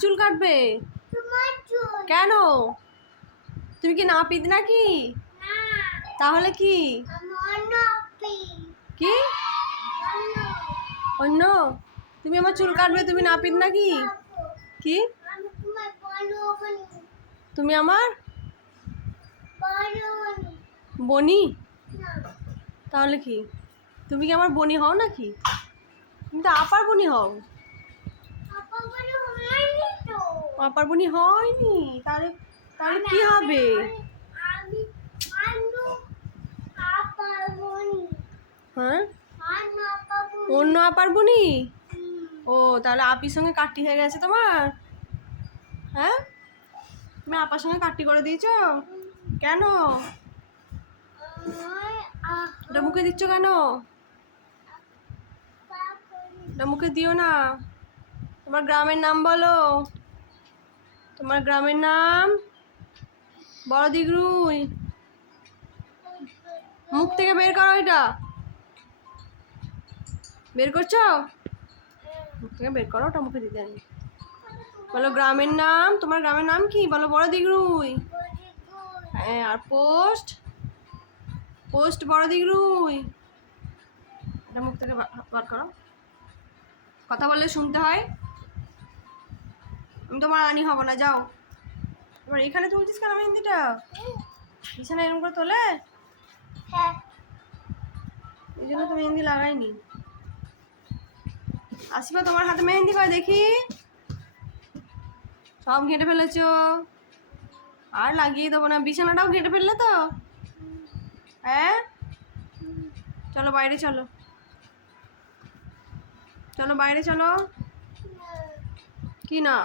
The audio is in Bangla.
চুল কাটবে? কেন? তুমি কি নাপিত নাকি? তাহলে কি? কি? অন্য? তুমি আমার চুল কাটবে তুমি না নাপিত নাকি? কি? তুমি আমার বনি। তাহলে কি? তুমি কি আমার বনি হও নাকি? তুমি তো আপার বনি হও। বনি হয়নি। তাহলে তাহলে কি হবে? হ্যাঁ? অন্য আপার বনি ও তাহলে আপির সঙ্গে কাটটি হয়ে গেছে তোমার? হ্যাঁ? তুমি আপার সঙ্গে কাটটি করে দিয়েছ? কেন? ওটা মুখে দিচ্ছ কেন? ওটা মুখে দিও না। তোমার গ্রামের নাম বলো। তোমার গ্রামের নাম? বড় দিগরুই মুখ থেকে বের করো এটা। বের করছ? মুখ থেকে বের করো, ওটা মুখে দিতে আমি বলো গ্রামের নাম, তোমার গ্রামের নাম কি? বলো বড় দিগরুই হ্যাঁ আর পোস্ট? পোস্ট বড় দিগরুই এটা মুখ থেকে বার করো। কথা বললে শুনতে হয়। আমি তোমার আনি হব না যাও। এবার এখানে তুলছিস কেন মেহেন্দিটা বিছানা এরকম করে তোলে? হ্যাঁ। এই জন্য তো মেহেন্দি লাগাইনি। আসিবা তোমার হাতে মেহেন্দি করে দেখি? সব ঘেঁটে ফেলেছ। আর লাগিয়ে দেবো না। বিছানাটাও ঘেঁটে ফেললে তো? হ্যাঁ? চলো বাইরে চলো। চলো বাইরে চলো। কি না?